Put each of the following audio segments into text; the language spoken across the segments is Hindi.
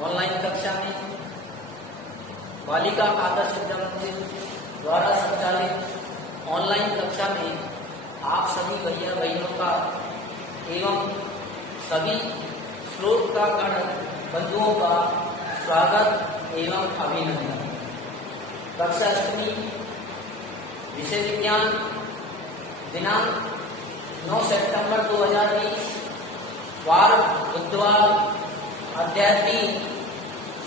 ऑनलाइन कक्षा में बालिका आदर्श विद्या मंदिर द्वारा संचालित ऑनलाइन कक्षा में आप सभी भैया बहनों का एवं सभी श्रोत का गण बंधुओं का स्वागत एवं अभिनंदन। कक्षा 8वीं विषय विज्ञान दिनांक 9 सितंबर 2020 वार बुधवार अध्याय 3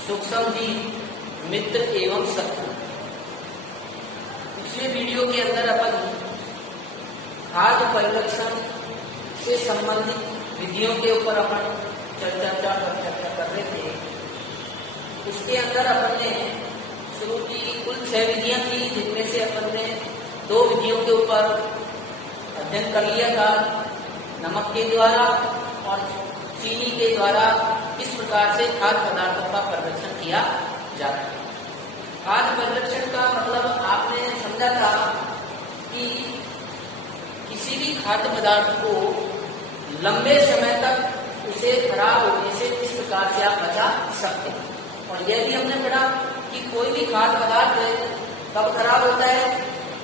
सूक्ष्म जीव मित्र एवं शत्रु। पिछले वीडियो के अंदर अपन खाद्य परिरक्षण से संबंधित विधियों के ऊपर अपन चर्चा कर रहे थे। उसके अंदर अपन ने शुरू की कुल 6 विधियां थी, जिनमें से अपन ने 2 विधियों के ऊपर अध्ययन कर लिया था, नमक के द्वारा और चीनी के द्वारा किस प्रकार से खाद्य पदार्थों का परिरक्षण किया जाता है। खाद्य परिरक्षण का मतलब आपने समझा था कि किसी भी खाद्य पदार्थ को लंबे समय तक उसे खराब होने से किस प्रकार से आप बचा सकते हैं। और यह भी हमने पढ़ा कि कोई भी खाद्य पदार्थ कब खराब होता है,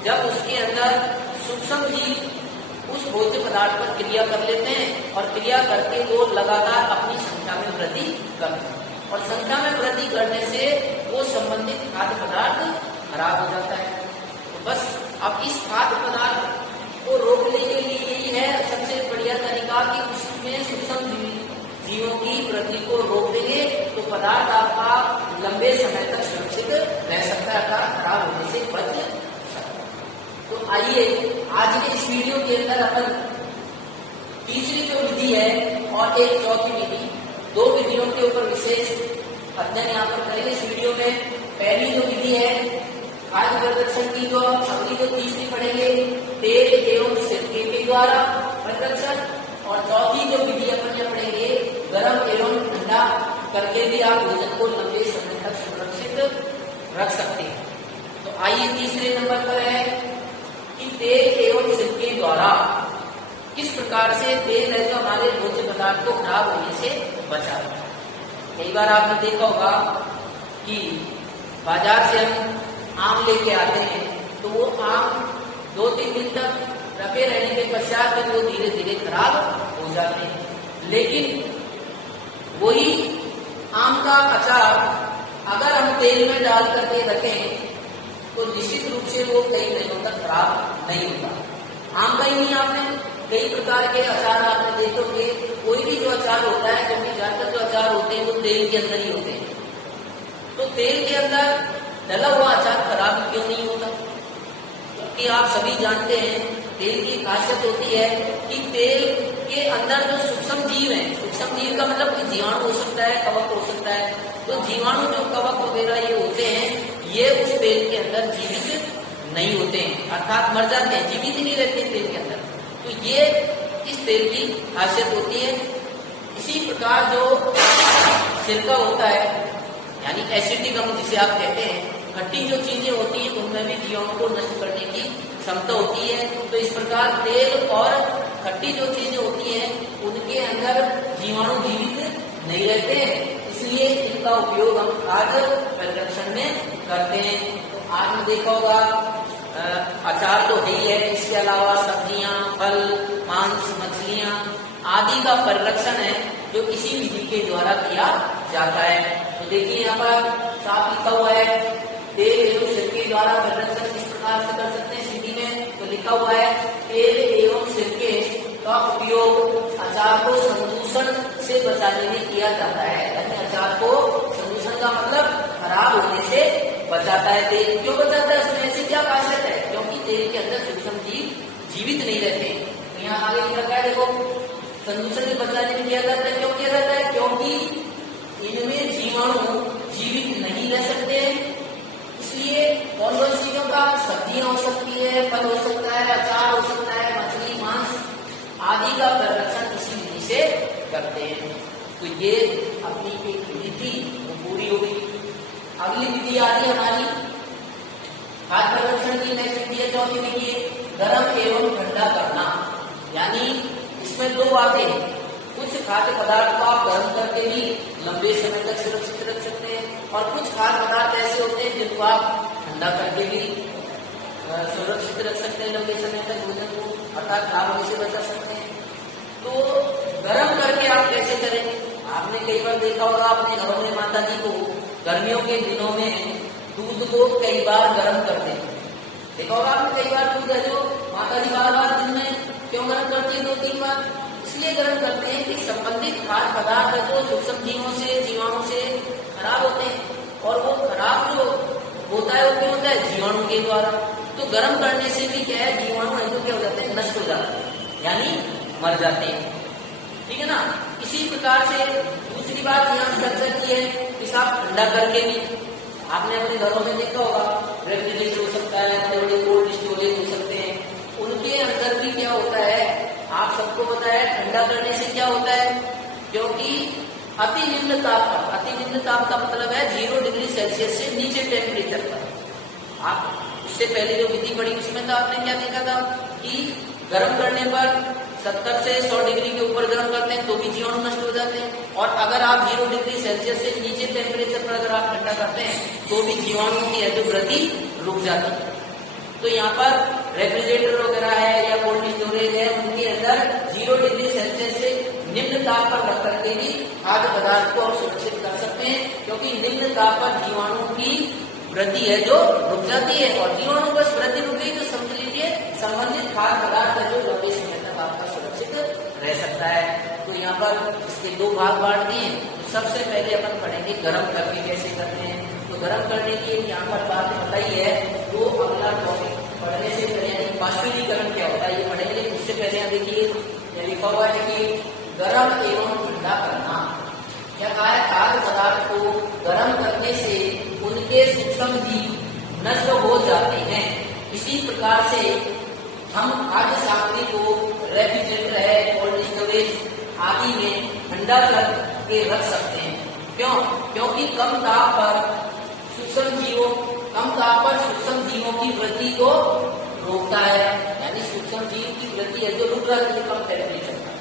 जब उसके अंदर सूक्ष्म जीव उस भोज्य पदार्थ पर क्रिया कर लेते हैं और क्रिया करके वो लगातार अपनी संख्या में वृद्धि करते हैं और संख्या में वृद्धि करने से वो संबंधित खाद्य पदार्थ खराब हो जाता है। तो बस अब इस खाद्य पदार्थ को रोकने के लिए यही है सबसे बढ़िया तरीका कि उसमें सूक्ष्म जीवों की वृद्धि को रोक देंगे तो पदार्थ आपका लंबे समय तक सुरक्षित रह सकता है, खराब होने से बच सकता है। तो आइए आज के इस वीडियो के अंदर अपन तीसरी जो विधि है और एक चौथी विधि, 2 विधियों के ऊपर विशेष अध्ययन यहाँ पर करेंगे इस वीडियो में। पहली जो विधि है खाद्य परिरक्षण की, जो अगली जो तीसरी पढ़ेंगे तेल एवं सिरके के द्वारा परिरक्षण, और चौथी जो विधि अपन ने पढ़ेंगे गर्म एवं ठंडा करके भी आप भोजन को लंबे समय तक सुरक्षित रख सकते हैं। तो आइए तीसरे नंबर पर है कि तेल एवं सिरके द्वारा किस प्रकार से तेल है जो हमारे भोज्य पदार्थ को खराब होने से बचाता है। कई बार आपने देखा होगा कि बाजार से हम आम लेके आते हैं तो वो आम 2-3 दिन तक रखे रहने के पश्चात वो धीरे धीरे खराब हो जाते हैं। लेकिन वही आम का अचार अगर हम तेल में डाल करके रखें तो निश्चित रूप से वो कई महीनों तक खराब नहीं होता। आम का ही नहीं, आपने कई प्रकार के अचार आपने देखोगे, कोई भी जो अचार होता है, क्योंकि ज्यादातर जो अचार होते हैं वो तेल के अंदर ही होते हैं, तो तेल के अंदर डला हुआ अचार खराब क्यों नहीं होता? क्योंकि आप सभी जानते हैं तेल की खासियत होती है कि तेल के अंदर जो सूक्ष्म जीव है, सूक्ष्म जीव का मतलब कि जीवाणु हो सकता है, कवक हो सकता है, तो जीवाणु जो कवक वगैरह ये होते हैं ये उस तेल के अंदर जीवित नहीं होते हैं, अर्थात मर जाते हैं, जीवित ही नहीं रहते तेल के अंदर। तो ये इस तेल की खासियत होती है। इसी प्रकार जो सिरका होता है यानी एसिडिक अम्ल जिसे आप कहते हैं, खट्टी जो चीजें होती हैं उनमें भी जीवाणु को नष्ट करने की क्षमता होती है। तो इस प्रकार तेल और खट्टी जो चीजें होती हैं उनके अंदर जीवाणु जीवित नहीं रहते हैं, इसलिए इनका उपयोग हम खाद्य परिरक्षण में करते हैं। तो आपने देखा होगा अचार तो है ही है, इसके अलावा सब्जियां, फल, मांस, मछलियां आदि का परिरक्षण है जो इसी विधि के द्वारा किया जाता है। तो देखिए यहाँ पर साफ लिखा हुआ है तेल एवं सिरके द्वारा परिरक्षण किस प्रकार से कर सकते हैं। स्थिति में तो लिखा हुआ है तेल एवं सिरके का उपयोग अचार को संदूषण से बचाने में किया जाता है। यानी अचार को संदूषण का मतलब खराब होने से बचाता है। तेल क्यों बचाता है, उसमें ऐसी क्या खासियत है? क्योंकि तेल के अंदर सूक्ष्म जीव जीवित नहीं रहते। तो यहाँ आगे लिखा है, देखो संदूषण से बचाने में किया जाता है। क्यों किया जाता है? क्योंकि इनमें जीवाणु जीवित नहीं रह सकते, इसलिए कौन कौन चीजों का, सब्जियां हो सकती है, फल हो सकता है, अचार हो सकता है, मछली, मांस आदि का परिरक्षण इसी विधि से करते हैं। तो ये अपनी एक विधि थी वो पूरी हो गई। अगली विधि आ रही हमारी खाद्य परिरक्षण की। नेक्स्ट विधि है चौथी विधि, गर्म एवं ठंडा करना। यानी इसमें 2 बातें, कुछ खाद्य पदार्थ को आप गर्म करके भी लंबे समय तक सुरक्षित और कुछ खाद्य पदार्थ ऐसे होते हैं जिनको आप ठंडा करके भी सुरक्षित रख सकते हैं लंबे समय तक भोजन को, अर्थात खराब होने से बचा सकते हैं। तो गर्म करके आप कैसे करें? आपने कई बार देखा होगा अपने घरों में माता जी को गर्मियों के दिनों में दूध को कई बार गर्म करते हैं। देखा होगा आपने कई बार दूध है जो माता जी बार बार दिन में क्यों गर्म करती है? 2-3 बार इसलिए गर्म करते हैं कि संबंधित खाद्य पदार्थ है जो सूक्ष्म जीवों से, जीवाणु से खराब होते हैं, और वो खराब जो होता है वो क्यों होता है? जीवाणु के द्वारा। तो गर्म करने से भी क्या है, जीवाणु है तो क्या हो जाते हैं? नष्ट हो जाते हैं, यानी मर जाते हैं। ठीक है ना? इसी प्रकार से दूसरी बात यहाँ कर सकती है कि साफ ठंडा करके भी आपने अपने घरों में देखा होगा, रेफ्रिजरेटर हो सकता है, बड़े बड़े कोल्ड स्टोरेज हो सकते हैं, उनके अंदर भी क्या होता है, आप सबको पता है ठंडा करने से क्या होता है, क्योंकि अति निम्न ताप का मतलब है 0 डिग्री सेल्सियस से नीचे टेम्परेचर पर। आप उससे पहले जो विधि पड़ी उसमें तो आपने क्या देखा था कि गर्म करने पर 70 से 100 डिग्री के ऊपर गर्म करते हैं तो भी जीवाणु नष्ट हो जाते हैं, और अगर आप 0 डिग्री सेल्सियस से नीचे टेम्परेचर पर अगर आप ठंडा करते हैं तो भी जीवाणु की है जो वृद्धि रुक जाती है। तो यहाँ पर रेफ्रिजरेटर वगैरह है या कोल्ड स्टोरेज है, उनके अंदर 0 डिग्री सेल्सियस से निम्न ताप पर रख करके भी खाद्य पदार्थ को आप सुरक्षित कर सकते हैं, क्योंकि निम्न ताप पर जीवाणु की वृद्धि है जो रुक जाती है, और जीवाणु बस वृद्धि रुक गई तो समझ लीजिए संबंधित खाद्य पदार्थ है जो लंबे समय तक आपका सुरक्षित रह सकता है। तो यहाँ पर इसके 2 भाग बांट दिए। तो सबसे पहले अपन पढ़ेंगे गर्म करके कैसे करते हैं। तो गर्म करने की यहाँ पर बात बताई है, तो अगला टॉपिक पढ़ने से पहले बाष्पीकरण क्या होता है ये पढ़ेंगे। उससे पहले यहाँ देखिए लिखा हुआ है कि गर्म एवं ठंडा करना। क्या कहा है? खाद्य पदार्थ को गर्म करने से उनके सूक्ष्म जीव नष्ट हो जाते हैं। इसी प्रकार से हम खाद्य सामग्री को रेफ्रिजरेटर है, कोल्ड स्टोरेज आदि में ठंडा करके रख सकते हैं। क्यों? क्योंकि कम ताप पर सूक्ष्म जीवों की वृद्धि को रोकता है, यानी सूक्ष्म जीव की वृद्धि है जो रुक जाती है कम टेम्परेचर पर।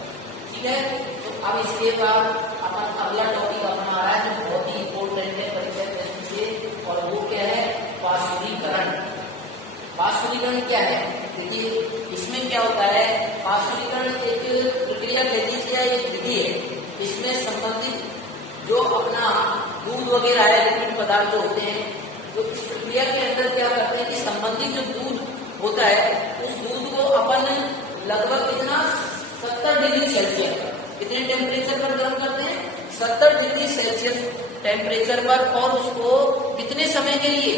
ठीक है? तो अब इसके बाद अपन अगला टॉपिक अपना आ रहा है जो बहुत ही इंपॉर्टेंट है परीक्षा प्रश्न से, और वो क्या है? बाष्पीकरण। बाष्पीकरण क्या है? देखिए इसमें क्या होता है, बाष्पीकरण एक प्रक्रिया कह लीजिए, एक विधि है। इसमें संबंधित जो अपना दूध वगैरह है, लिक्विड पदार्थ जो होते हैं, तो इस प्रक्रिया के अंदर क्या करते हैं कि संबंधित जो दूध होता है उस दूध को अपन लगभग कितना 70 डिग्री सेल्सियस, कितने टेम्परेचर पर गर्म करते हैं? 70 डिग्री सेल्सियस टेम्परेचर पर, और उसको कितने समय के लिए,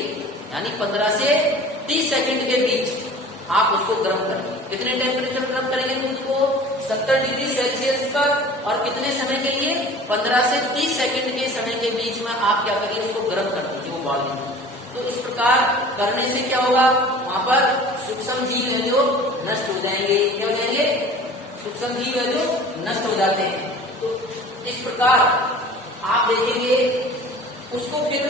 यानी 15 से 30 सेकंड के बीच आप उसको गर्म करेंगे। कितने टेम्परेचर गर्म करेंगे दूध को? 70 डिग्री सेल्सियस पर, और कितने समय के लिए? 15 से 30 सेकंड के समय के बीच में आप क्या करिए, उसको गर्म कर दीजिए, वो उबाल दीजिए। तो इस प्रकार करने से क्या होगा, वहां पर सूक्ष्म जीव है जो नष्ट हो जाएंगे। क्या हो जाएंगे? सूक्ष्म जीव है जो नष्ट हो जाते हैं। तो इस प्रकार आप देखेंगे उसको फिर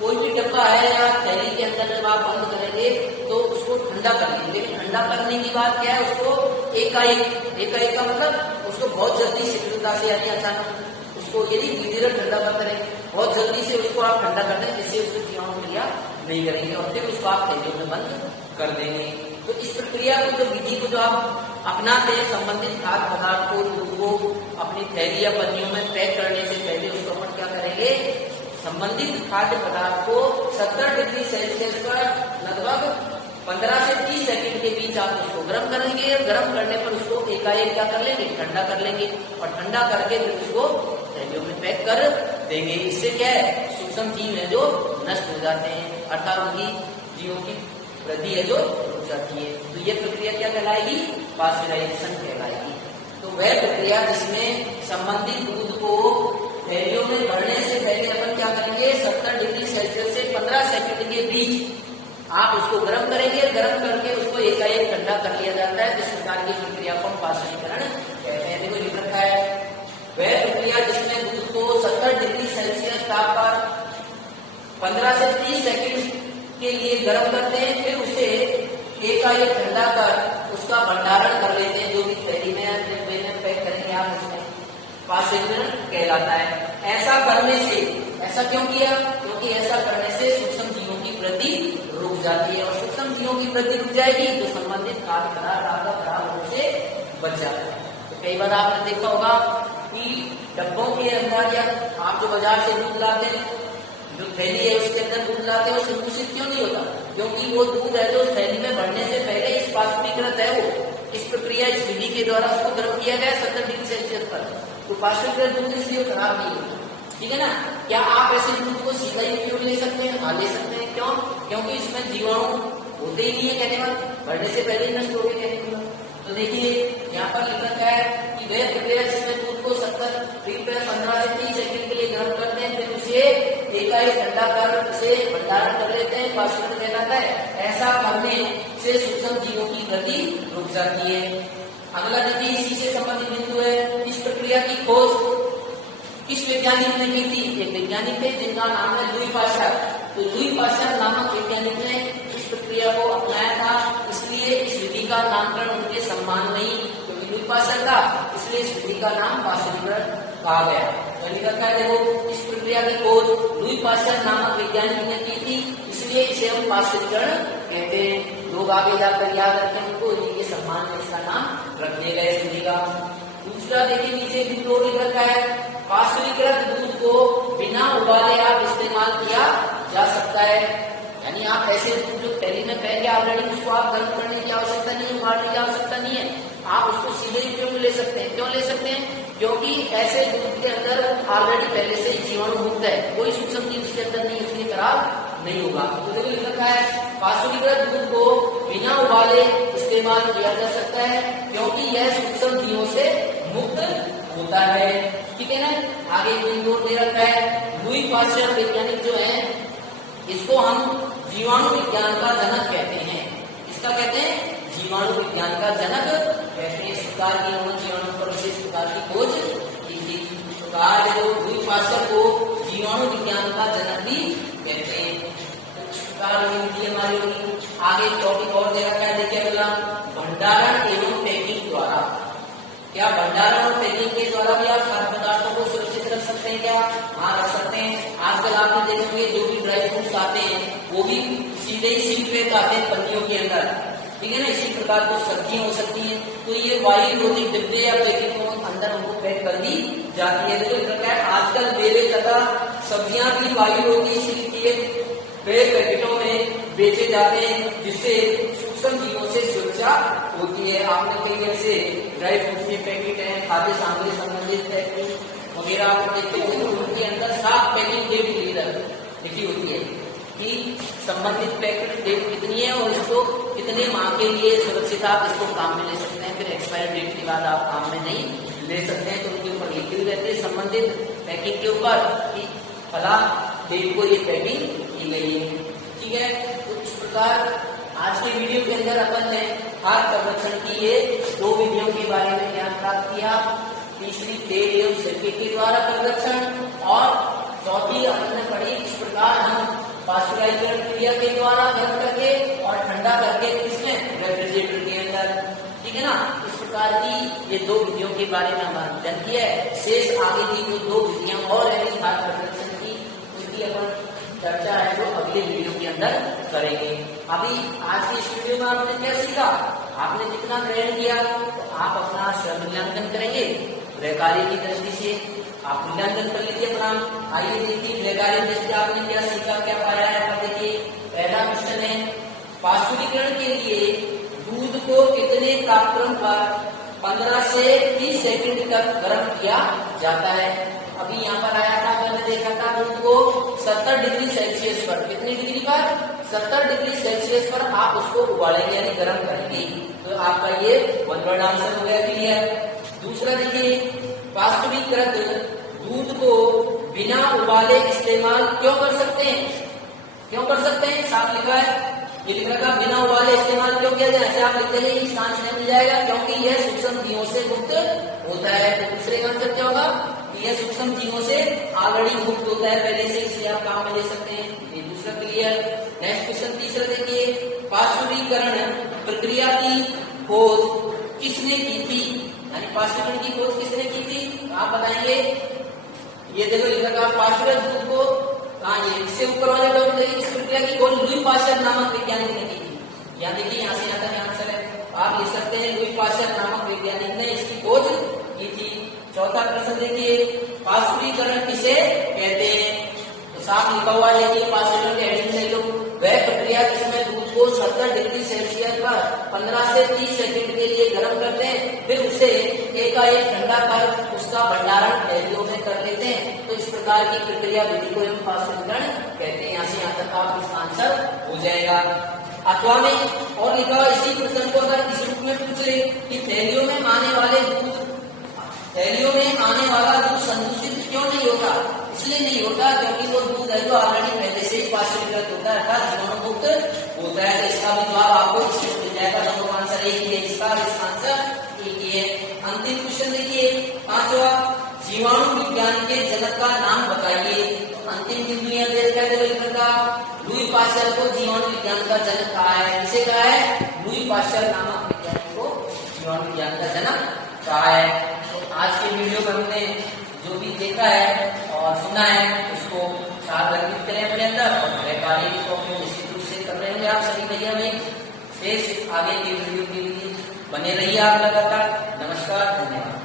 कोई भी डब्बा है या थैली के अंदर जब आप बंद करेंगे तो उसको ठंडा कर लेंगे। लेकिन ठंडा करने की बात क्या है, उसको एकाएक का मतलब उसको बहुत जल्दी शीघ्रता से, यानी अचानक उसको यदि धीरे धीरे ठंडा कर करें, बहुत जल्दी से उसको आप ठंडा कर दें जिससे उसको जीवाणु क्रिया नहीं करेंगे, और फिर उसको आप थैलियों में बंद कर देंगे। तो इस प्रक्रिया को, जो विधि को जो आप अपनाते हैं, संबंधित खाद्य पदार्थ को, दूध को अपनी थैली या पन्नियों में पैक करने से पहले उसको अपन क्या करेंगे, संबंधित खाद्य पदार्थ को 70 डिग्री सेल्सियस पर लगभग 15 से 30 सेकंड के बीच आप उसको गर्म करेंगे। गर्म करने पर उसको एकाएक क्या कर लेंगे, ठंडा कर लेंगे, और ठंडा करके फिर उसको थैलियों में पैक कर देंगे। इससे क्या है, सूक्ष्म जीव है जो नष्ट हो जाते हैं, अर्थात उनकी जीवों की वृद्धि है जो रुक जाती है। तो ये प्रक्रिया क्या कहलाएगी, पाश्चराइजेशन कहलाएगी। तो वह प्रक्रिया जिसमें संबंधित दूध को थैलियों में भरने से पहले अपन क्या करेंगे, 70 डिग्री सेल्सियस से 15 सेकंड के बीच आप उसको गर्म करेंगे। गर्म करके उसको एकाएक ठंडा कर लिया जाता है। जिस प्रकार की प्रक्रिया को हम पाश्चरीकरण कहते हैं। देखो लिख रखा है, वह प्रक्रिया जिसमें दूध को 70 डिग्री सेल्सियस ताप पर 15 से 30 सेकंड के लिए गर्म करते हैं, फिर उसे एकाएक ठंडा कर उसका भंडारण कर लेते हैं। जो भी थैली में पैक करेंगे आप, उसमें पाश्चरीकरण कहलाता है। ऐसा ऐसा क्यों किया? क्योंकि ऐसा करने से सूक्ष्म जीवों की वृद्धि रुक जाती है, और सूक्ष्म जीवों की वृद्धि रुक जाएगी तो संबंधित खाद्य पदार्थ खराब होने से बच जाता है। तो कई बार आपने देखा होगा कि डब्बों के अंदर, या आप जो बाजार से दूध लाते हैं, जो थैली है उसके अंदर दूध लाते हैं, वो संकुचित क्यों नहीं होता? क्योंकि वो दूध है जो उस थैली में भरने से पहले इस पाश्चुरीकृत है, वो इस प्रक्रिया, इस विधि के द्वारा उसको गर्म किया गया 70 डिग्री सेल्सियस पर। तो पाश्चुरीकृत दूध इसलिए खराब नहीं होता, ठीक है ना। क्या आप ऐसे दूध को सीधा ही क्यों ले सकते हैं? हाँ ले सकते हैं। क्यों? क्योंकि इसमें जीवाणु होते ही नहीं है, कहने वाला भरने से पहले ही नष्ट हो गए, कहने वाला। तो देखिए यहाँ पर लिखा गया है कि वह प्रक्रिया जिसमें दूध को 70 डिग्री पर 15 से 30 सेकंड के लिए गर्म करते हैं, फिर उसे एकाएक ठंडा कर उसे भंडारण कर लेते हैं, पाश्चुरीकृत कहलाता है। ऐसा करने से सूक्ष्म जीवों की वृद्धि रुक जाती है। अगला देखिए इसी से संबंधित बिंदु है, इस प्रक्रिया की खोज किस वैज्ञानिक ने की थी? एक वैज्ञानिक थे जिनका नाम है लुई पाश्चर। तो लुई पाश्चर नामक वैज्ञानिक ने इस प्रक्रिया को अपनाया था, इसलिए इस विधि का नामकरण उनके सम्मान में ही, क्योंकि लुई पाश्चर था इसलिए इस विधि का नाम पाश्चुरीकरण कहा गया। तो लिखा है देखो, इस प्रक्रिया की खोज लुई पाश्चर नामक वैज्ञानिक ने की थी, इसलिए इसे हम पाश्चुरीकरण कहते हैं। लोग आगे जाकर याद रखते हैं उनको, इनके सम्मान में इसका नाम रख दिया गया इस विधि का। दूसरा देखिए नीचे बिंदु लिख रखा है, पाश्चुरीकृत दूध को बिना उबाले आप इस्तेमाल किया जा सकता है। यानी आप ऐसे दूध जो थैली में पहले ऑलरेडी, उसको आप गर्म करने की आवश्यकता नहीं है, उबालने की आवश्यकता नहीं है, आप उसको सीधे ही क्यों ले सकते हैं? क्यों ले सकते हैं? क्योंकि ऐसे दूध के अंदर ऑलरेडी पहले से ही जीवाणु मुक्त है, कोई सूक्ष्म जीव उसके अंदर नहीं, इसलिए खराब नहीं होगा। तो देखो लिख रखा है, पाश्चुरीकृत दूध को बिना उबाले इस्तेमाल किया जा सकता है क्योंकि यह सूक्ष्म जीवों से मुक्त होता है, ठीक है ना। आगे बिंदु दे रखा है, लुई पाश्चर वैज्ञानिक जो है, इसको हम जीवाणु विज्ञान का जनक कहते हैं। इसका कहते हैं जीवाणु विज्ञान का जनक कहते हैं। इस प्रकार की उन्होंने जीवाणु पर विशेष प्रकार की खोज की थी। तो कहा जो लुई पाश्चर को जीवाणु विज्ञान का जनक भी कहते हैं। तो इस प्रकार हमारी होगी। आगे टॉपिक और दे रखा है, देखिए अगला, भंडारण एवं पैकिंग द्वारा। क्या भंडारण और पैकिंग के द्वारा भी आप खाद्य पदार्थों को सुरक्षित रख सकते हैं? क्या? हाँ रख सकते हैं। आजकल आपने देखेंगे जो भी ड्राई फ्रूट्स आते हैं वो भी सीधे ही सील पैक आते हैं पन्नियों के अंदर, ठीक है ना। इसी प्रकार कुछ सब्जियां हो सकती हैं तो ये वायु रोधी डिब्बे या पैकिंग को अंदर उनको पैक कर दी जाती है। देखो आजकल बेले तथा सब्जियां भी वायु रोधी सील किए पैकेटों में बेचे जाते हैं, जिससे सूक्ष्म जीवों से सुरक्षा होती है। आपने कई ऐसे ड्राई फ्रूट्स के पैकेट हैं, खाद्य सामग्री संबंधित पैकेट वगैरह आप देखते हो, उनके अंदर साफ पैकिंग डेट लिखी होती है कि संबंधित पैकेट डेट कितनी है और इसको कितने माह के लिए सुरक्षित आप इसको काम में ले सकते हैं, फिर एक्सपायरी डेट के बाद आप काम में नहीं ले सकते हैं। तो उनके ऊपर लिखी हुई रहती है संबंधित पैकिंग के ऊपर कि फला डेट को ये पैकिंग की गई है, ठीक है। तो इस प्रकार आज के वीडियो के अंदर अपन ने खाद्य संरक्षण की ये दो विधियों के बारे में ज्ञान प्राप्त किया। तीसरी तेल एवं सिरके के द्वारा संरक्षण, और चौथी अपन ने पढ़ी किस प्रकार हम पाश्चुराइजेशन क्रिया के द्वारा गर्म करके और ठंडा करके किसमें रेफ्रिजरेटर के अंदर, ठीक है ना। इस प्रकार की ये दो विधियों के बारे में हमारा अध्ययन किया है। शेष आगे की जो दो विधियां और है खाद्य संरक्षण की, उनकी अपन चर्चा है जो अगले वीडियो के अंदर करेंगे। अभी आज की इस वीडियो में आपने क्या सीखा? आपने जितना ग्रहण किया तो आप अपना स्वयं मूल्यांकन करेंगे गृह कार्य की दृष्टि से, आप मूल्यांकन कर लीजिए अपना। आइए देखिए गृह कार्य दृष्टि आपने क्या सीखा, क्या पाया है। देखिए पहला क्वेश्चन है, पाश्चुरीकरण के लिए दूध को कितने तापक्रम पर 15 से 30 सेकंड तक गर्म किया जाता है? अभी यहाँ पर आया था, मैंने देखा था दूध को 70 डिग्री सेल्सियस पर, कितनी डिग्री पर? 70 डिग्री सेल्सियस पर आप उसको उबालेंगे यानी गर्म करेंगे। तो आपका ये वन वर्ड आंसर हो गया क्लियर। दूसरा देखिए, पाश्चुरीकृत दूध को बिना उबाले इस्तेमाल क्यों कर सकते हैं? क्यों कर सकते हैं? साफ लिखा है, ये लिख रखा बिना उबाले इस्तेमाल क्यों किया जाए? ऐसे आप लिखते हैं सांस नहीं मिल जाएगा, क्योंकि यह सूक्ष्म जीवों से मुक्त होता है। तो दूसरे का आंसर क्या होगा? यह सूक्ष्म जीवों से ऑलरेडी मुक्त होता है पहले से, इसलिए आप काम में ले सकते हैं। ये दूसरा क्लियर। नेक्स्ट क्वेश्चन तीसरा देखिए, पाश्चुरीकरण प्रक्रिया की खोज किसने की थी? यानी पाश्चुरीकरण की खोज किसने की थी? आप बताएंगे। ये देखो लिखा था, पाश्चुरीकृत दूध को इससे ऊपर वाले टॉपिक देखिए, इस प्रक्रिया की खोज लुई पाश्चर नामक वैज्ञानिक ने की थी। यहाँ देखिए, यहाँ से यहाँ तक आंसर है, आप लिख सकते हैं लुई पाश्चर नामक वैज्ञानिक ने इसकी खोज की थी। चौथा प्रश्न देखिए, पाश्चुरीकरण किसे कहते हैं? तो साफ लिखा हुआ है कि पाश्चुरीकरण के हेडिंग से लो, वह प्रक्रिया जिसमें दूध को 70 डिग्री सेल्सियस पर 15 से 30 सेकंड के लिए गर्म करते हैं, फिर उसे एकाएक ठंडा कर उसका भंडारण थैलियों में कर देते हैं। तो इस प्रकार की प्रक्रिया विधि को हम पाश्चुरीकरण कहते हैं। यहाँ से यहाँ तक आप इसका आंसर हो जाएगा। अथवा में और लिखा इसी प्रश्न को अगर इस रूप में पूछ ले कि थैलियों में आने वाला दूध संदूषित क्यों नहीं होता? इसलिए नहीं होता क्योंकि वो दूध है जो ऑलरेडी पहले से ही पाश्चुरीकृत होता है, अर्थात जीवाणु मुक्त होता है। तो इसका भी जवाब आपको इसमें मिल जाएगा। दोनों आंसर एक ही है, इसका आंसर एक ही है। अंतिम क्वेश्चन देखिए, पांचवा, जीवाणु विज्ञान के जनक का नाम बताइए। तो अंतिम बिंदु यहाँ दे रखा है लेखक का, लुई पाश्चर को जीवाणु विज्ञान का जनक कहा है। किसे कहा है? लुई पाश्चर नामक वैज्ञानिक को जीवाणु विज्ञान का जनक कहा है। तो आज के वीडियो में हमने जो भी देखा है और सुना है उसको सार्वजनिक करें अपने अंदर, और कार्य को अपने निश्चित रूप से कर रहे होंगे आप सभी भैया में। शेष आगे के वीडियो के लिए बने रहिए आप लगातार। नमस्कार, धन्यवाद।